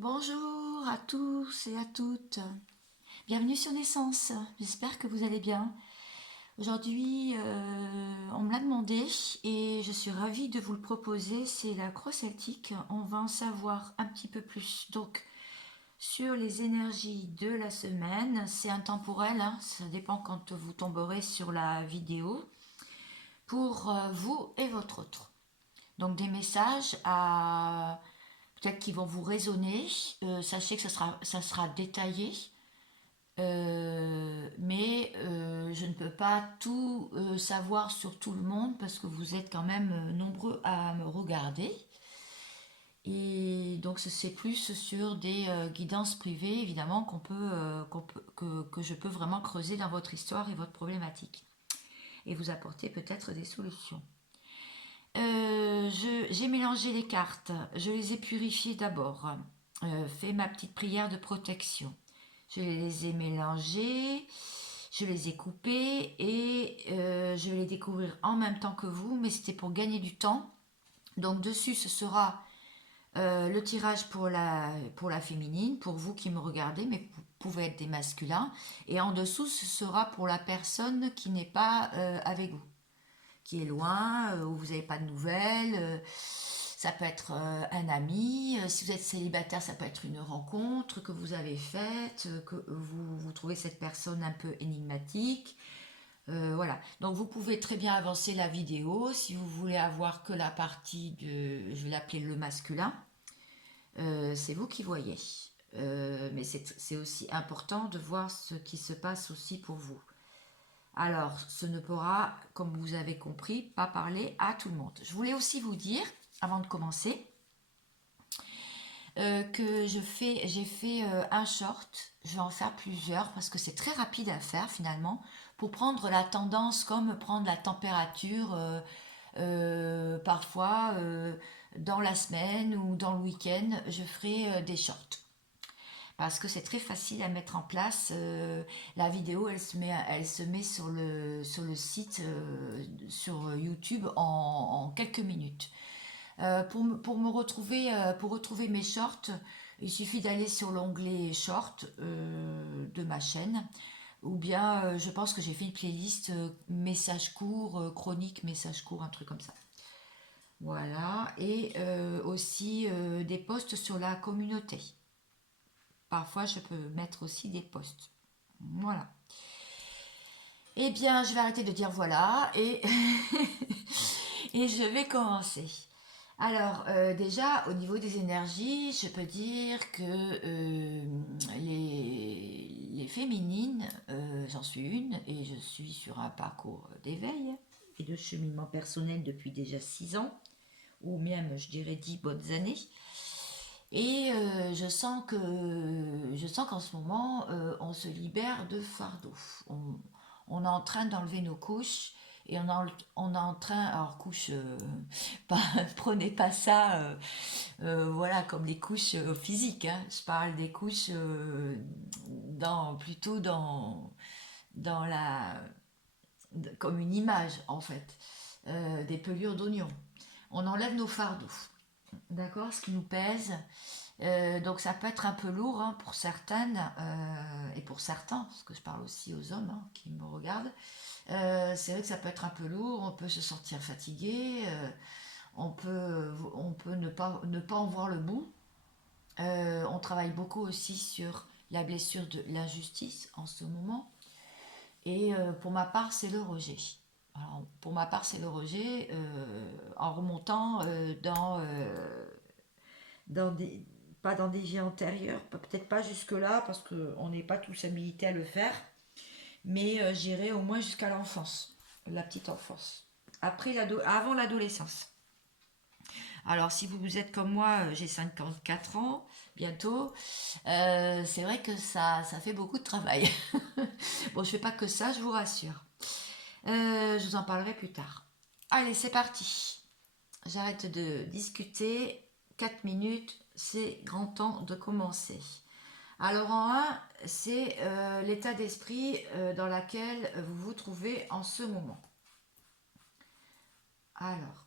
Bonjour à tous et à toutes. Bienvenue sur Naissance. J'espère que vous allez bien. Aujourd'hui, on me l'a demandé et je suis ravie de vous le proposer. C'est la croix celtique. On va en savoir un petit peu plus. Donc, sur les énergies de la semaine, c'est intemporel, hein, ça dépend quand vous tomberez sur la vidéo. Pour vous et votre autre. Donc, des messages à peut-être qui vont vous résonner. Sachez que ça sera détaillé, mais je ne peux pas tout savoir sur tout le monde parce que vous êtes quand même nombreux à me regarder. Et donc c'est plus sur des guidances privées, évidemment, que je peux vraiment creuser dans votre histoire et votre problématique et vous apporter peut-être des solutions. J'ai mélangé les cartes, je les ai purifiées d'abord, fait ma petite prière de protection. Je les ai mélangées, je les ai coupées et je vais les découvrir en même temps que vous, mais c'était pour gagner du temps. Donc dessus, ce sera le tirage pour la féminine, pour vous qui me regardez, mais vous pouvez être des masculins. Et en dessous, ce sera pour la personne qui n'est pas avec vous, qui est loin, où vous n'avez pas de nouvelles. Ça peut être un ami. Si vous êtes célibataire, ça peut être une rencontre que vous avez faite, que vous trouvez cette personne un peu énigmatique. Voilà. Donc vous pouvez très bien avancer la vidéo si vous voulez avoir que la partie de, je vais l'appeler le masculin. C'est vous qui voyez. Mais c'est aussi important de voir ce qui se passe aussi pour vous. Alors, ce ne pourra, comme vous avez compris, pas parler à tout le monde. Je voulais aussi vous dire, avant de commencer, que j'ai fait un short. Je vais en faire plusieurs parce que c'est très rapide à faire finalement. Pour prendre la tendance comme prendre la température parfois dans la semaine ou dans le week-end, je ferai des shorts parce que c'est très facile à mettre en place. La vidéo, elle se met sur le site, sur YouTube en quelques minutes. Pour me retrouver, pour retrouver mes shorts, il suffit d'aller sur l'onglet short de ma chaîne. Ou bien, je pense que j'ai fait une playlist messages courts, chroniques, messages courts, un truc comme ça. Voilà. Et aussi des posts sur la communauté. Parfois, je peux mettre aussi des posts. Voilà. Eh bien, je vais arrêter de dire voilà et, et je vais commencer. Alors, déjà, au niveau des énergies, je peux dire que les féminines, j'en suis une et je suis sur un parcours d'éveil et de cheminement personnel depuis déjà 6 ans, ou même, je dirais, 10 bonnes années. Et je sens qu'en ce moment, on se libère de fardeaux. On est en train d'enlever nos couches et on est en train, alors couches, pas, prenez pas ça, voilà, comme les couches physiques. Hein. Je parle des couches plutôt dans comme une image en fait, des pelures d'oignon. On enlève nos fardeaux, d'accord, ce qui nous pèse. Donc ça peut être un peu lourd hein, pour certaines et pour certains, parce que je parle aussi aux hommes hein, qui me regardent. C'est vrai que ça peut être un peu lourd, on peut se sentir fatigué, on peut ne pas en voir le bout. On travaille beaucoup aussi sur la blessure de l'injustice en ce moment. Et pour ma part, c'est le rejet. Alors, pour ma part, c'est le rejet en remontant dans des, pas dans des vies antérieures, peut-être pas jusque-là, parce qu'on n'est pas tous habilités à le faire, mais j'irai au moins jusqu'à l'enfance, la petite enfance. Avant l'adolescence. Alors, si vous êtes comme moi, j'ai 54 ans bientôt, c'est vrai que ça fait beaucoup de travail. Bon, je fais pas que ça, je vous rassure. Je vous en parlerai plus tard. Allez, c'est parti. J'arrête de discuter. 4 minutes, c'est grand temps de commencer. Alors en un, c'est l'état d'esprit dans lequel vous vous trouvez en ce moment. Alors,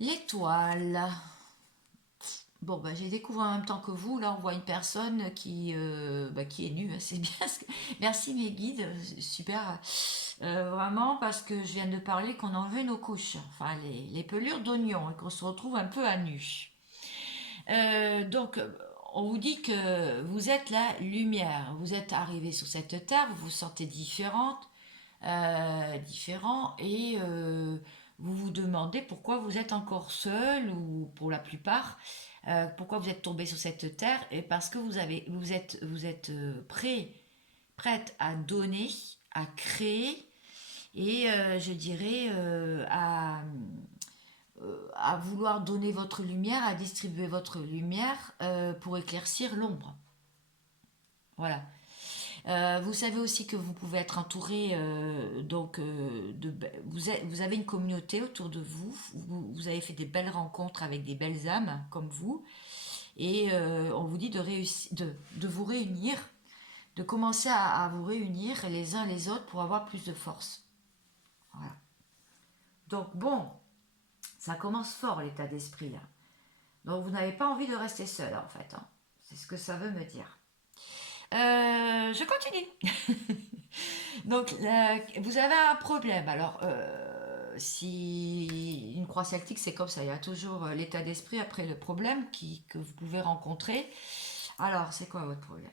L'étoile. Bon, bah, j'ai découvert en même temps que vous. Là, on voit une personne qui est nue, hein, c'est bien. Merci mes guides, super. Vraiment, parce que je viens de parler qu'on enlevait nos couches, enfin les pelures d'oignon, et qu'on se retrouve un peu à nu. Donc, on vous dit que vous êtes la lumière. Vous êtes arrivé sur cette terre, vous vous sentez différent, et vous vous demandez pourquoi vous êtes encore seul, ou pour la plupart, pourquoi vous êtes tombé sur cette terre, et parce que vous êtes prête à donner, à créer, et je dirais à vouloir donner votre lumière, à distribuer votre lumière pour éclaircir l'ombre. Voilà. Vous savez aussi que vous pouvez être entouré, vous avez une communauté autour de vous, vous avez fait des belles rencontres avec des belles âmes comme vous, et on vous dit de vous réunir, de commencer à vous réunir les uns les autres pour avoir plus de force. Voilà. Donc bon, ça commence fort l'état d'esprit là. Donc vous n'avez pas envie de rester seul en fait, hein. C'est ce que ça veut me dire. Je continue. Donc, vous avez un problème. Alors, si une croix celtique, c'est comme ça, il y a toujours l'état d'esprit après le problème que vous pouvez rencontrer. Alors, c'est quoi votre problème?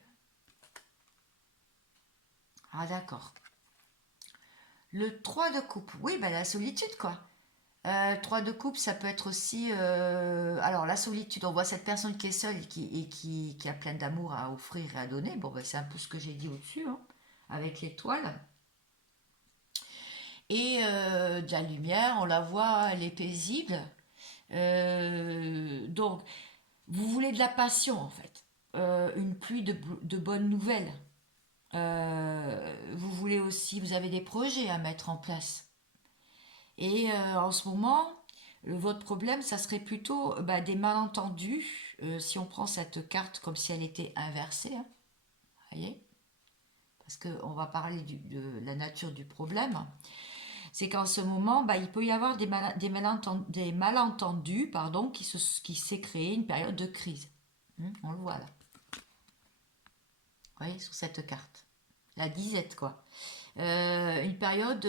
Ah, d'accord. Le 3 de coupe. Oui, ben la solitude, quoi. 3 de coupe, ça peut être aussi... alors, la solitude, on voit cette personne qui est seule et qui a plein d'amour à offrir et à donner. Bon, ben, c'est un peu ce que j'ai dit au-dessus, hein, avec l'étoile. Et de la lumière, on la voit, elle est paisible. Donc, vous voulez de la passion, en fait. Une pluie de bonnes nouvelles. Vous voulez aussi, vous avez des projets à mettre en place. Et en ce moment, votre problème, ça serait plutôt des malentendus. Si on prend cette carte comme si elle était inversée, hein, voyez, parce qu'on va parler de la nature du problème. C'est qu'en ce moment, il peut y avoir des malentendus, pardon, qui s'est créé une période de crise. On le voit là. Vous voyez, sur cette carte. La disette, quoi. Une période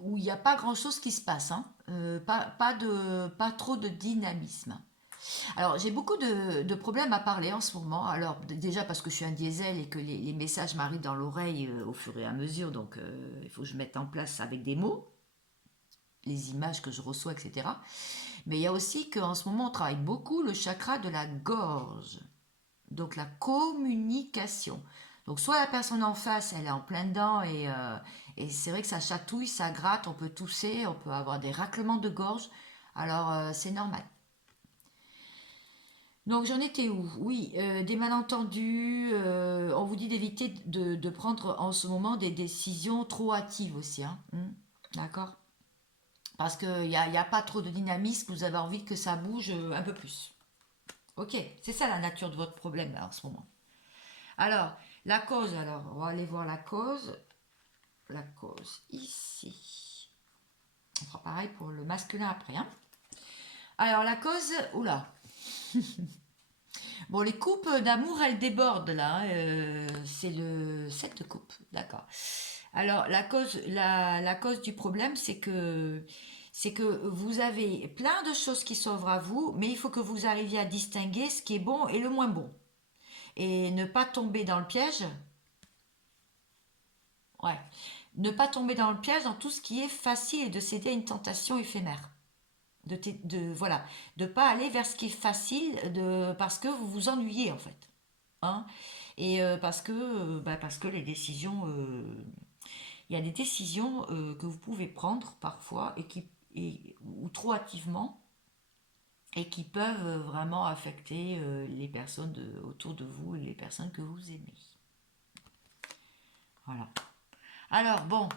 où il n'y a pas grand-chose qui se passe, hein. Pas trop de dynamisme. Alors, j'ai beaucoup de problèmes à parler en ce moment. Alors, déjà parce que je suis un diesel et que les messages m'arrivent dans l'oreille au fur et à mesure, donc il faut que je mette en place avec des mots les images que je reçois, etc. Mais il y a aussi qu'en ce moment, on travaille beaucoup le chakra de la gorge. Donc la communication. Donc soit la personne en face, elle est en plein dedans et c'est vrai que ça chatouille, ça gratte, on peut tousser, on peut avoir des raclements de gorge. Alors c'est normal. Donc j'en étais où? Oui, des malentendus. On vous dit d'éviter de prendre en ce moment des décisions trop hâtives aussi, hein. D'accord? Parce qu'il y a pas trop de dynamisme, vous avez envie que ça bouge un peu plus. Ok, c'est ça la nature de votre problème là, en ce moment. Alors, la cause, alors, on va aller voir la cause. La cause ici. On fera pareil pour le masculin après, hein. Alors, la cause, oula. Bon, les coupes d'amour, elles débordent là, hein. C'est le 7 de coupe, d'accord. Alors, la cause du problème, c'est que vous avez plein de choses qui s'ouvrent à vous, mais il faut que vous arriviez à distinguer ce qui est bon et le moins bon. Et ne pas tomber dans le piège. Ouais. Ne pas tomber dans le piège dans tout ce qui est facile et de céder à une tentation éphémère. Voilà. De pas aller vers ce qui est facile parce que vous vous ennuyez en fait. Hein. Et parce que les décisions, il y a des décisions que vous pouvez prendre parfois ou trop hâtivement et qui peuvent vraiment affecter les personnes autour de vous et les personnes que vous aimez. Voilà. Alors bon,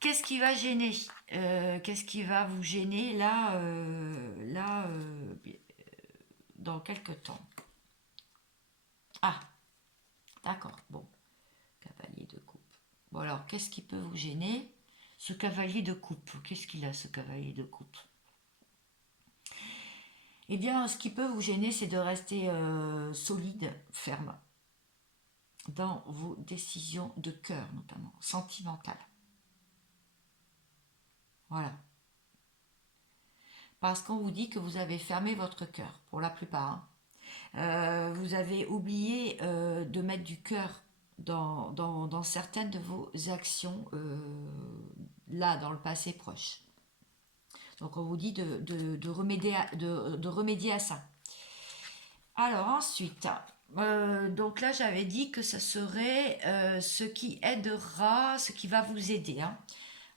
qu'est-ce qui va gêner? Qu'est-ce qui va vous gêner dans quelques temps? Ah, d'accord, bon, cavalier de coupe. Bon alors, qu'est-ce qui peut vous gêner? Ce cavalier de coupe, qu'est-ce qu'il a ce cavalier de coupe? Eh bien, ce qui peut vous gêner, c'est de rester solide, ferme, dans vos décisions de cœur, notamment, sentimentales. Voilà. Parce qu'on vous dit que vous avez fermé votre cœur, pour la plupart, hein. Vous avez oublié de mettre du cœur dans certaines de vos actions, là, dans le passé proche. Donc on vous dit de remédier à ça. Alors ensuite, donc là j'avais dit que ça serait ce qui aidera, ce qui va vous aider, hein.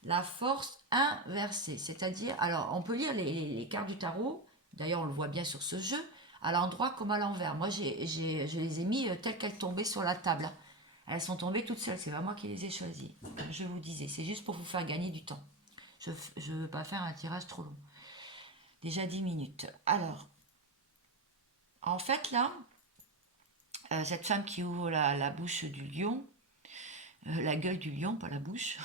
La force inversée, c'est-à-dire, alors on peut lire les cartes du tarot, d'ailleurs on le voit bien sur ce jeu, à l'endroit comme à l'envers. Moi je les ai mis telles qu'elles tombaient sur la table, hein. Elles sont tombées toutes seules, c'est pas moi qui les ai choisies. Comme je vous disais, c'est juste pour vous faire gagner du temps. Je ne veux pas faire un tirage trop long. Déjà 10 minutes. Alors, en fait là, cette femme qui ouvre la bouche du lion, la gueule du lion, pas la bouche.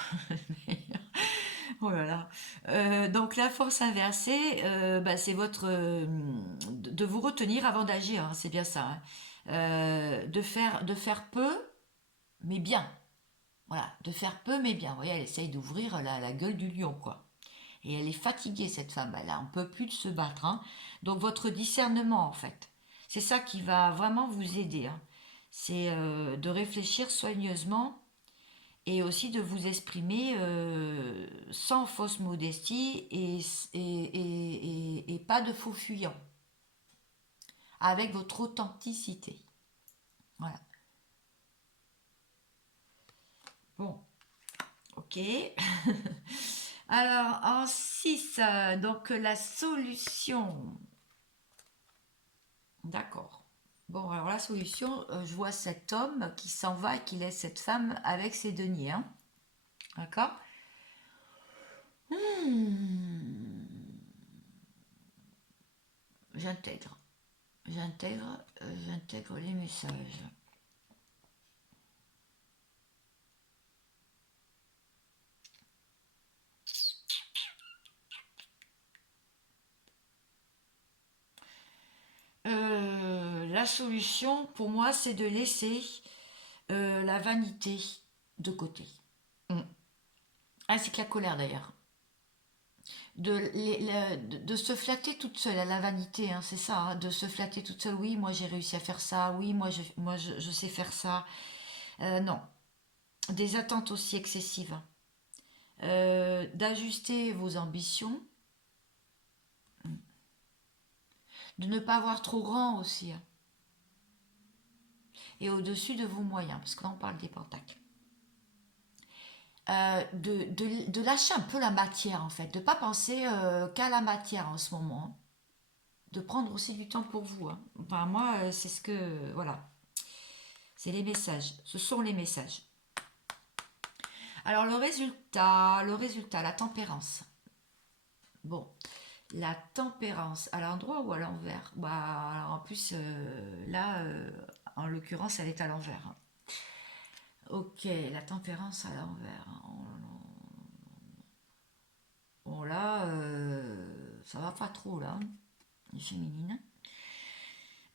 Oh là là. Donc la force inversée, bah, c'est votre de vous retenir avant d'agir, hein, c'est bien ça, hein. De faire peu, mais bien. Voilà, de faire peu, mais bien. Vous voyez, elle essaye d'ouvrir la gueule du lion, quoi. Et elle est fatiguée, cette femme. Elle a un peu plus de se battre, hein. Donc votre discernement, en fait, c'est ça qui va vraiment vous aider, hein. C'est de réfléchir soigneusement et aussi de vous exprimer sans fausse modestie et pas de faux fuyant, avec votre authenticité. Voilà. Bon, ok. Alors, en 6, donc la solution. D'accord. Bon, alors la solution, je vois cet homme qui s'en va et qui laisse cette femme avec ses deniers, hein. D'accord. Hmm. J'intègre. J'intègre les messages. La solution, pour moi, c'est de laisser la vanité de côté. Mm. Ainsi que la colère, d'ailleurs. De se flatter toute seule, à la vanité, hein, c'est ça, hein, de se flatter toute seule. Oui, moi j'ai réussi à faire ça. Oui, moi je sais faire ça. Non. Des attentes aussi excessives. D'ajuster vos ambitions. De ne pas avoir trop grand aussi, hein. Et au-dessus de vos moyens, parce que là on parle des pentacles. De lâcher un peu la matière en fait, de ne pas penser qu'à la matière en ce moment, de prendre aussi du temps pour vous, hein. Enfin, moi, c'est ce que. Voilà, c'est les messages, ce sont les messages. Alors, le résultat, la tempérance. Bon, la tempérance, à l'endroit ou à l'envers? Bah, alors en plus, là, en l'occurrence, elle est à l'envers, hein. Ok, la tempérance à l'envers. Bon, là, ça va pas trop, là, les féminines.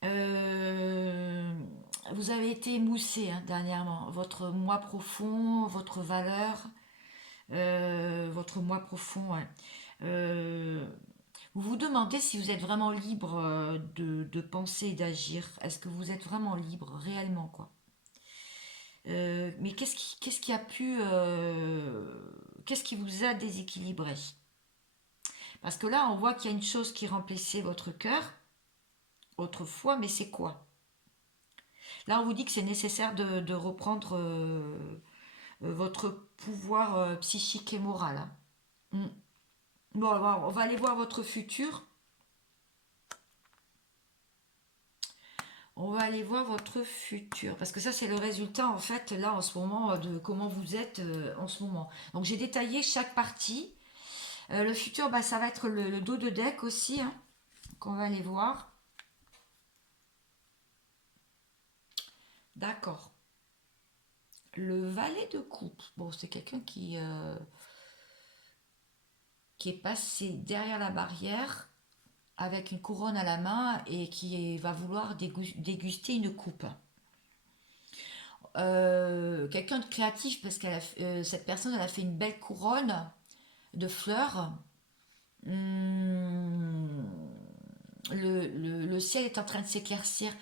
Euh, Vous avez été émoussé, hein, dernièrement. Votre moi profond, votre valeur, votre moi profond, ouais. Euh, vous vous demandez si vous êtes vraiment libre de penser et d'agir. Est-ce que vous êtes vraiment libre réellement, quoi? Mais qu'est-ce qui a pu, qu'est-ce qui vous a déséquilibré? Parce que là, on voit qu'il y a une chose qui remplissait votre cœur autrefois, mais c'est quoi? Là, on vous dit que c'est nécessaire de reprendre votre pouvoir psychique et moral, hein. Mm. Bon, alors, on va aller voir votre futur. On va aller voir votre futur. Parce que ça, c'est le résultat, en fait, là, en ce moment, de comment vous êtes en ce moment. Donc, j'ai détaillé chaque partie. Le futur, bah, ça va être le dos de deck aussi, hein, qu'on va aller voir. D'accord. Le valet de coupe. Bon, c'est quelqu'un qui est passé derrière la barrière. avec une couronne à la main et qui va vouloir déguster une coupe. Quelqu'un de créatif parce cette personne elle a fait une belle couronne de fleurs. Hum, le ciel est en train de s'éclaircir.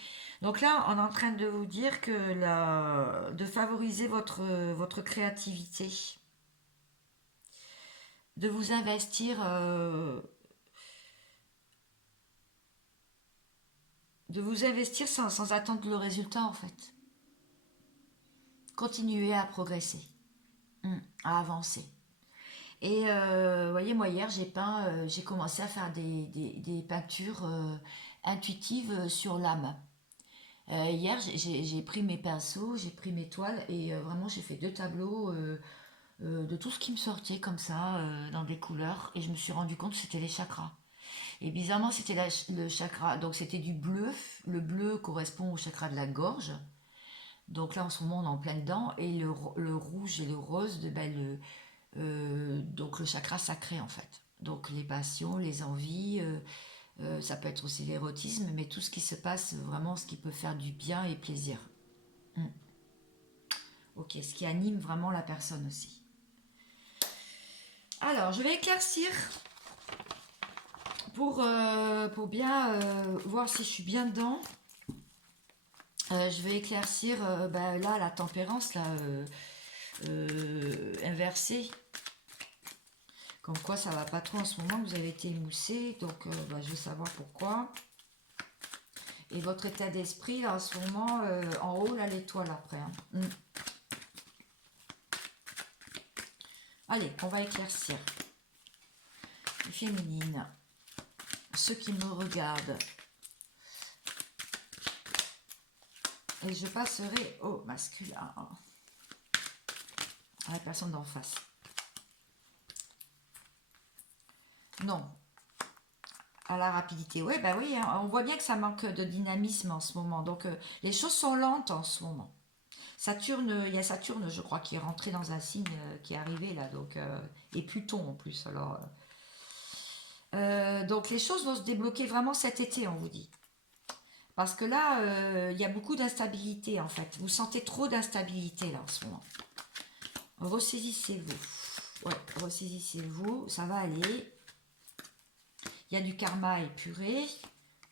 Donc là, on est en train de vous dire que de favoriser votre créativité, de vous investir, sans attendre le résultat en fait. Continuer à progresser, à avancer. Et vous voyez, moi hier, j'ai commencé à faire des peintures intuitives sur l'âme. Hier, j'ai pris mes pinceaux, j'ai pris mes toiles et vraiment j'ai fait deux tableaux de tout ce qui me sortait comme ça, dans des couleurs. Et je me suis rendu compte que c'était les chakras. Et bizarrement, c'était le chakra. Donc c'était du bleu. Le bleu correspond au chakra de la gorge. Donc là, en ce moment, on est en plein dedans. Et le rouge et le rose, donc le chakra sacré en fait. Donc les passions, les envies, ça peut être aussi l'érotisme, mais tout ce qui se passe, vraiment ce qui peut faire du bien et plaisir. Mm. Ok, ce qui anime vraiment la personne aussi. Alors, je vais éclaircir pour bien voir si je suis bien dedans. Je vais éclaircir là la tempérance là, inversée. Comme quoi ça va pas trop en ce moment, vous avez été émoussé, donc je veux savoir pourquoi. Et votre état d'esprit là en ce moment, en haut là l'étoile après. Hein. Allez, on va éclaircir. Les féminines, ceux qui me regardent. Et je passerai au masculin. À la personne d'en face. Non. À la rapidité. Oui, bah oui, hein, on voit bien que ça manque de dynamisme en ce moment. Donc, les choses sont lentes en ce moment. Saturne, il y a Saturne, je crois, qui est rentré dans un signe qui est arrivé là. Donc, et Pluton en plus. Alors, donc, les choses vont se débloquer vraiment cet été, on vous dit. Parce que là, il y a beaucoup d'instabilité en fait. Vous sentez trop d'instabilité là en ce moment. Ressaisissez-vous. Ouais, ressaisissez-vous, ça va aller. Il y a du karma épuré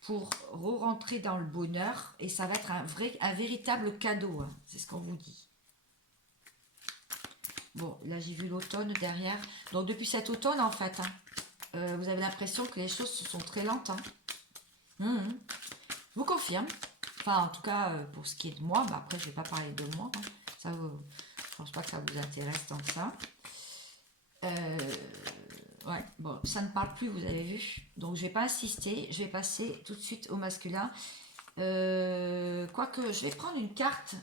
pour re-rentrer dans le bonheur et ça va être un véritable cadeau. Hein. C'est ce qu'on vous dit. Bon, là j'ai vu l'automne derrière. Donc depuis cet automne en fait, vous avez l'impression que les choses sont très lentes. Je vous confirme. Enfin, en tout cas, pour ce qui est de moi, après je ne vais pas parler de moi. Hein. Ça vous, je pense pas que ça vous intéresse tant que ça. Ouais, bon, ça ne parle plus, vous avez vu. Donc je vais pas insister, je vais passer tout de suite au masculin. Quoique, je vais prendre une carte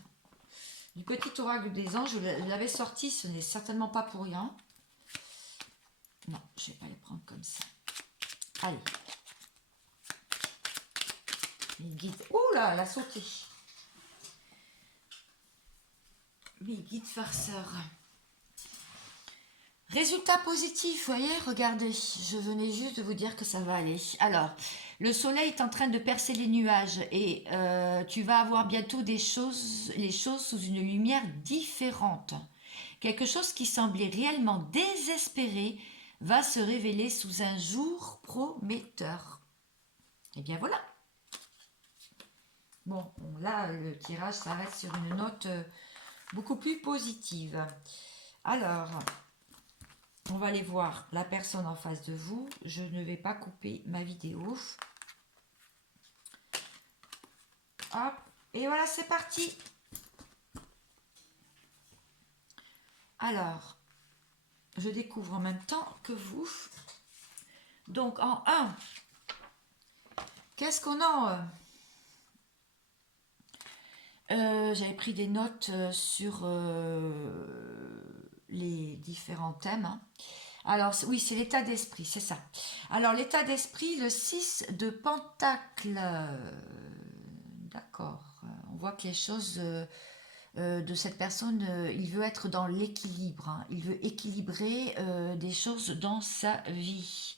du petit oracle des anges. Je l'avais sorti, ce n'est certainement pas pour rien. Non, je vais pas les prendre comme ça. Allez. Les guides. Ouh là, elle a sauté. Les guides farceurs. Résultat positif, vous voyez, regardez, je venais juste de vous dire que ça va aller. Alors, le soleil est en train de percer les nuages et tu vas avoir bientôt les choses sous une lumière différente. Quelque chose qui semblait réellement désespéré va se révéler sous un jour prometteur. Et bien voilà. Bon, là, le tirage s'arrête sur une note beaucoup plus positive. Alors, on va aller voir la personne en face de vous. Je ne vais pas couper ma vidéo. Hop. Et voilà, c'est parti. Alors, je découvre en même temps que vous. Donc, en 1, qu'est-ce qu'on a j'avais pris des notes sur les différents thèmes. Hein. Alors, oui, c'est l'état d'esprit, c'est ça. Alors, l'état d'esprit, le 6 de Pentacle. D'accord. On voit que les choses de cette personne, il veut être dans l'équilibre. Hein. Il veut équilibrer des choses dans sa vie.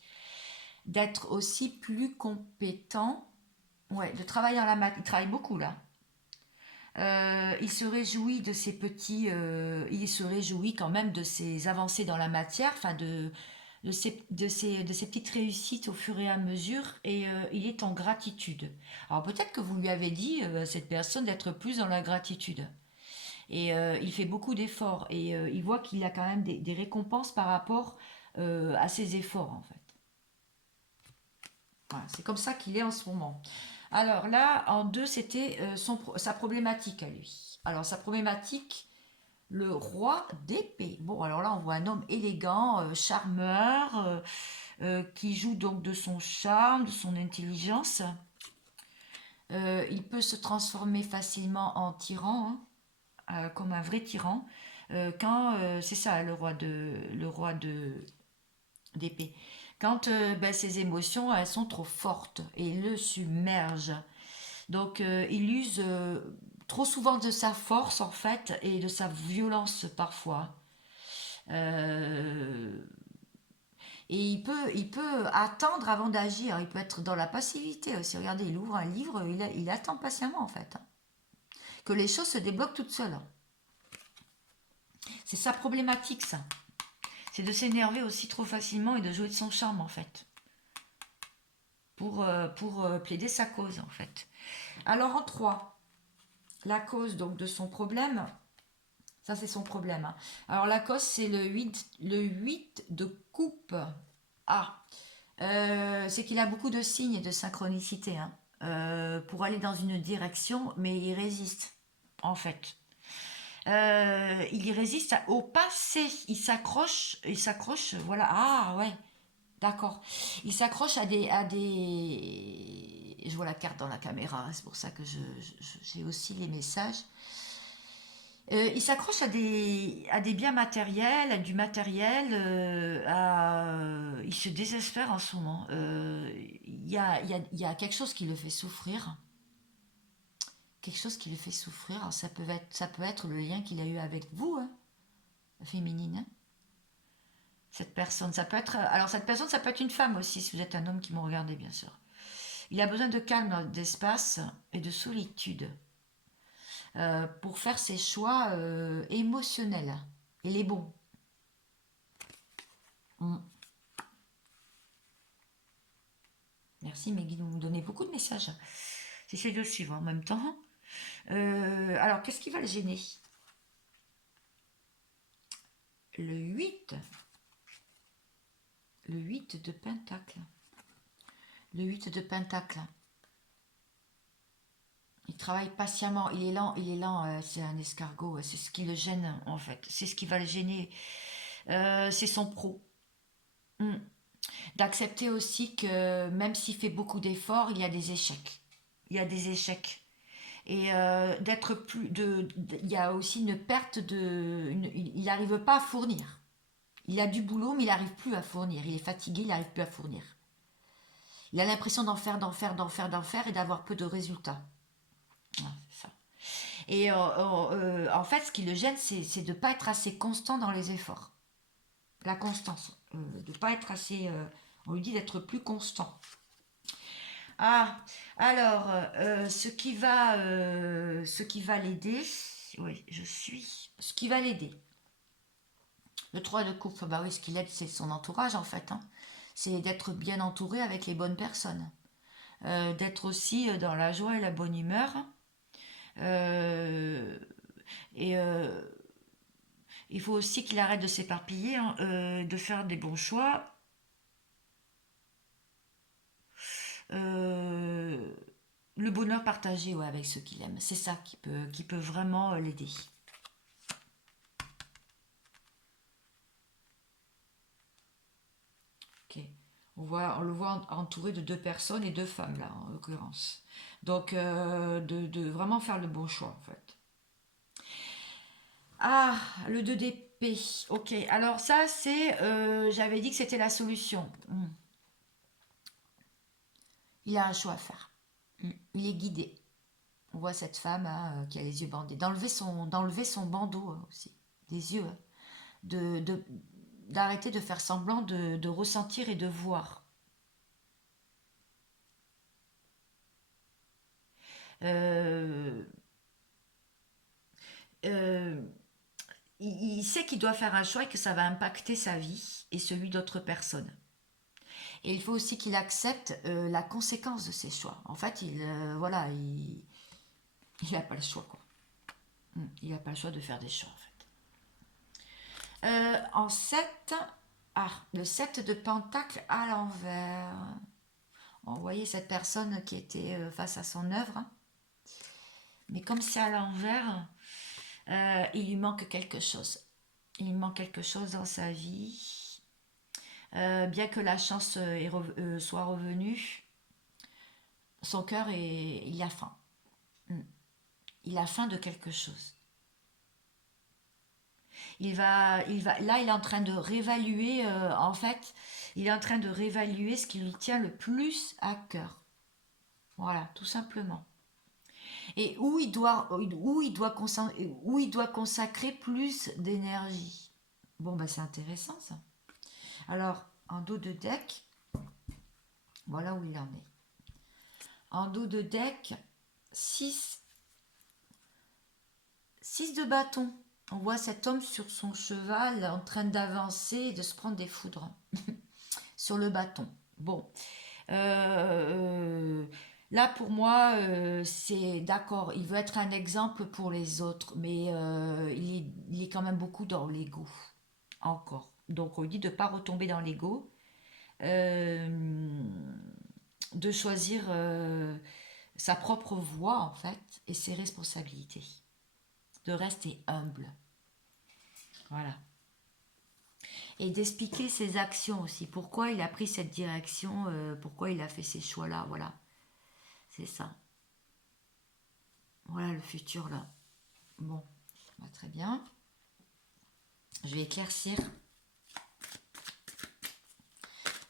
d'être aussi plus compétent, ouais, de travailler en la matière. Il travaille beaucoup là. Il se réjouit de ses il se réjouit quand même de ses avancées dans la matière, enfin de ses petites réussites au fur et à mesure, et il est en gratitude. Alors peut-être que vous lui avez dit, cette personne, d'être plus dans la gratitude. Et il fait beaucoup d'efforts, et il voit qu'il a quand même des récompenses par rapport à ses efforts, en fait. Voilà, c'est comme ça qu'il est en ce moment. Alors là, en deux, c'était sa problématique à lui. Alors sa problématique, le roi d'épée. Bon, alors là, on voit un homme élégant, charmeur, qui joue donc de son charme, de son intelligence. Il peut se transformer facilement en tyran, hein, comme un vrai tyran. Quand c'est ça, le roi de d'épée. Quand ben, ses émotions, elles sont trop fortes et le submergent. Donc il use trop souvent de sa force en fait et de sa violence parfois. Euh, et il peut attendre avant d'agir. Il peut être dans la passivité aussi. Regardez, il ouvre un livre, il attend patiemment en fait, hein. Que les choses se débloquent toutes seules, hein. C'est sa problématique ça. C'est de s'énerver aussi trop facilement et de jouer de son charme en fait. Pour plaider sa cause en fait. Alors en 3, la cause donc de son problème, ça c'est son problème, hein. Alors la cause c'est le 8 de coupe. Ah, c'est qu'il a beaucoup de signes et de synchronicité, hein, pour aller dans une direction, mais il résiste en fait. Il y résiste au passé, il s'accroche, voilà, ah ouais, d'accord. Il s'accroche à des... Je vois la carte dans la caméra, hein, c'est pour ça que j'ai aussi les messages. Il s'accroche à des biens matériels, à du matériel, il se désespère en ce moment. Il y a quelque chose qui le fait souffrir. Quelque chose qui le fait souffrir. Alors, ça peut être le lien qu'il a eu avec vous, hein, féminine, hein. Cette personne, ça peut être. Alors, cette personne, ça peut être une femme aussi, si vous êtes un homme qui me regardez, bien sûr. Il a besoin de calme, d'espace et de solitude pour faire ses choix émotionnels et les bons. Mm. Merci Meggy, vous me donnez beaucoup de messages. J'essaie de suivre en même temps. Alors, qu'est-ce qui va le gêner? Le 8. Le 8 de Pentacle. Le 8 de Pentacle. Il travaille patiemment, il est lent, c'est un escargot, c'est ce qui le gêne en fait, c'est ce qui va le gêner. C'est son pro. Mm. D'accepter aussi que même s'il fait beaucoup d'efforts, il y a des échecs. Il y a des échecs. Et d'être plus. Il y a aussi une perte de. Il n'arrive pas à fournir. Il a du boulot, mais il n'arrive plus à fournir. Il est fatigué, il n'arrive plus à fournir. Il a l'impression d'en faire et d'avoir peu de résultats. Ah, c'est ça. Et en fait, ce qui le gêne, c'est de ne pas être assez constant dans les efforts. La constance. De ne pas être assez. On lui dit d'être plus constant. Ah, alors, ce qui va l'aider. Oui, je suis. Ce qui va l'aider. Le 3 de coupe, bah oui, ce qui l'aide, c'est son entourage en fait, hein. C'est d'être bien entouré avec les bonnes personnes. D'être aussi dans la joie et la bonne humeur. Euh, et il faut aussi qu'il arrête de s'éparpiller, hein, de faire des bons choix. Euh, le bonheur partagé, ouais, avec ceux qu'il aime, c'est ça qui peut vraiment l'aider. Ok. On le voit entouré de deux personnes et deux femmes là, en l'occurrence. Donc, de vraiment faire le bon choix, en fait. Ah, le 2 d'épée. Ok, alors ça, c'est... j'avais dit que c'était la solution. Il a un choix à faire. Il est guidé. On voit cette femme, hein, qui a les yeux bandés. D'enlever son bandeau, hein, aussi. Des yeux, hein. De, de- D'arrêter de faire semblant de ressentir et de voir. Euh, euh, il sait qu'il doit faire un choix et que ça va impacter sa vie et celui d'autres personnes. Et il faut aussi qu'il accepte la conséquence de ses choix. En fait, voilà, il n'a pas le choix, quoi. Il n'a pas le choix de faire des choix, en fait. En 7, le 7 de Pentacle à l'envers. On voyait cette personne qui était face à son œuvre. Mais comme c'est à l'envers, il lui manque quelque chose. Il lui manque quelque chose dans sa vie. Bien que la chance soit revenue, son cœur, il a faim. Mm. Il a faim de quelque chose. Là, il est en train de réévaluer, en fait, il est en train de réévaluer ce qui lui tient le plus à cœur. Voilà, tout simplement. Et où il doit consacrer plus d'énergie. Bon, bah c'est intéressant ça. Alors, en dos de deck, voilà où il en est. En dos de deck, 6 de bâton. On voit cet homme sur son cheval en train d'avancer et de se prendre des foudres sur le bâton. Bon. Là, pour moi, c'est d'accord. Il veut être un exemple pour les autres, mais il est quand même beaucoup dans l'ego. Encore. Donc, on lui dit de ne pas retomber dans l'ego, euh, de choisir sa propre voie, en fait, et ses responsabilités. De rester humble. Voilà. Et d'expliquer ses actions aussi. Pourquoi il a pris cette direction, pourquoi il a fait ces choix-là. Voilà. C'est ça. Voilà le futur là. Bon, bah, très bien. Je vais éclaircir.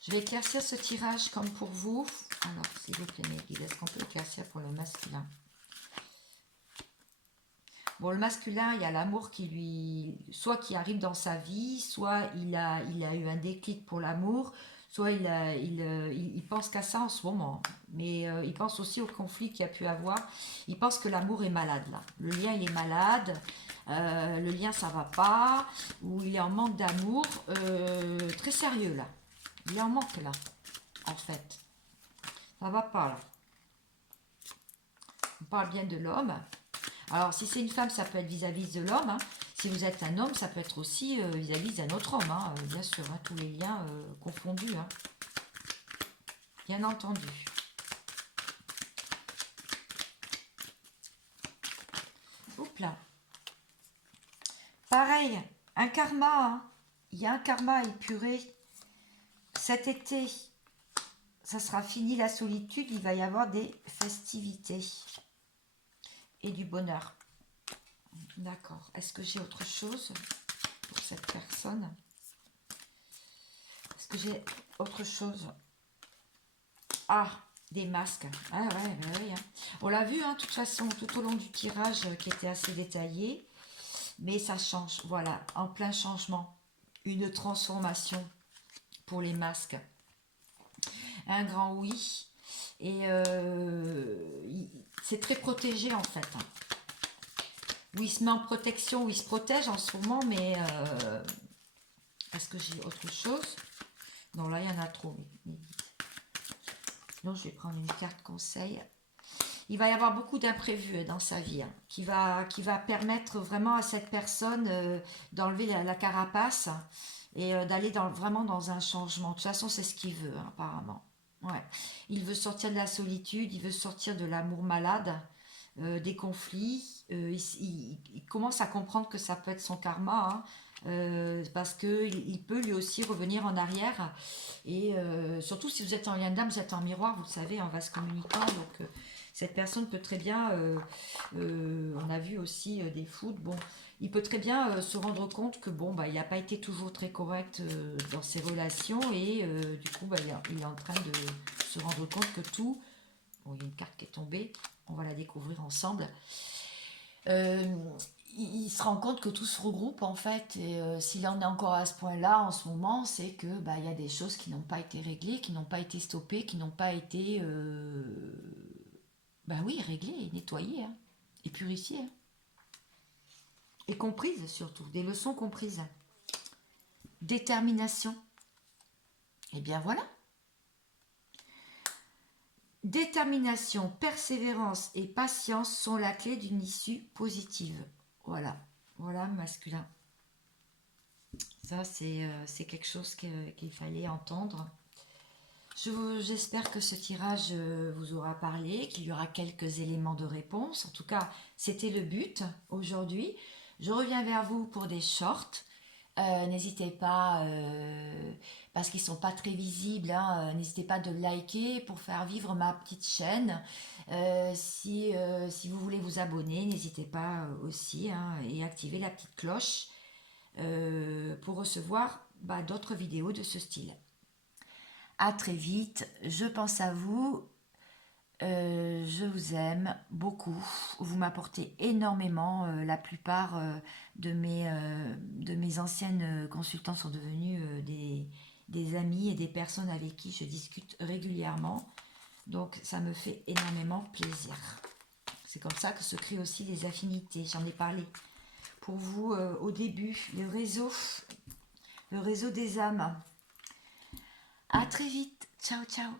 Je vais éclaircir ce tirage comme pour vous. Alors, s'il vous plaît, mes guides, est-ce qu'on peut éclaircir pour le masculin? Bon, le masculin, il y a l'amour qui lui... Soit qui arrive dans sa vie, soit il a eu un déclic pour l'amour, soit il pense qu'à ça en ce moment. Mais il pense aussi au conflit qu'il y a pu avoir. Il pense que l'amour est malade, là. Le lien, il est malade. Le lien, ça va pas. Ou il est en manque d'amour. Très sérieux, là. Il est en manque, là, en fait. Ça va pas, là. On parle bien de l'homme. Alors, si c'est une femme, ça peut être vis-à-vis de l'homme. Hein. Si vous êtes un homme, ça peut être aussi vis-à-vis d'un autre homme. Hein. Bien sûr, hein, tous les liens confondus. Hein. Bien entendu. Oups là. Pareil, un karma. Hein. Il y a un karma à épurer. Cet été, ça sera fini la solitude. Il va y avoir des festivités et du bonheur. D'accord. Est-ce que j'ai autre chose pour cette personne? Est-ce que j'ai autre chose? Ah, des masques. Ah ouais, bah oui. Hein. On l'a vu, hein, de toute façon, tout au long du tirage qui était assez détaillé. Mais ça change, voilà, en plein changement. Une transformation pour les masques. Un grand oui. Et c'est très protégé en fait. Oui, il se met en protection, oui, il se protège en ce moment, mais est-ce que j'ai autre chose? Non, là, il y en a trop. Sinon, je vais prendre une carte conseil. Il va y avoir beaucoup d'imprévus dans sa vie, hein, qui va permettre vraiment à cette personne d'enlever la carapace et d'aller vraiment dans un changement. De toute façon, c'est ce qu'il veut, hein, apparemment. Ouais. Il veut sortir de la solitude, il veut sortir de l'amour malade, des conflits. Il commence à comprendre que ça peut être son karma, hein, parce qu'il peut lui aussi revenir en arrière. Et surtout si vous êtes en lien d'âme, vous êtes en miroir, vous le savez, en vase communicant. Donc cette personne peut très bien, on a vu aussi des foot, bon, il peut très bien se rendre compte que bon, bah, il n'a pas été toujours très correct dans ses relations et du coup, bah, il est en train de se rendre compte que tout, bon, il y a une carte qui est tombée, on va la découvrir ensemble. Euh, il se rend compte que tout se regroupe en fait et s'il en est encore à ce point-là en ce moment, c'est que bah, il y a des choses qui n'ont pas été réglées, qui n'ont pas été stoppées, qui n'ont pas été Ben oui, réglée, nettoyée, hein, et purifiée. Hein. Et comprise surtout, des leçons comprises. Détermination. Et bien voilà. Détermination, persévérance et patience sont la clé d'une issue positive. Voilà, voilà masculin. Ça, c'est quelque chose qu'il fallait entendre. J'espère que ce tirage vous aura parlé, qu'il y aura quelques éléments de réponse. En tout cas, c'était le but aujourd'hui. Je reviens vers vous pour des shorts. N'hésitez pas, parce qu'ils ne sont pas très visibles, hein, n'hésitez pas de liker pour faire vivre ma petite chaîne. Si vous voulez vous abonner, n'hésitez pas aussi, hein, et activer la petite cloche pour recevoir d'autres vidéos de ce style. À très vite, je pense à vous, je vous aime beaucoup, vous m'apportez énormément, la plupart de mes anciennes consultants sont devenus des amis et des personnes avec qui je discute régulièrement, donc ça me fait énormément plaisir. C'est comme ça que se créent aussi les affinités, j'en ai parlé pour vous au début, le réseau des âmes. À très vite, ciao ciao.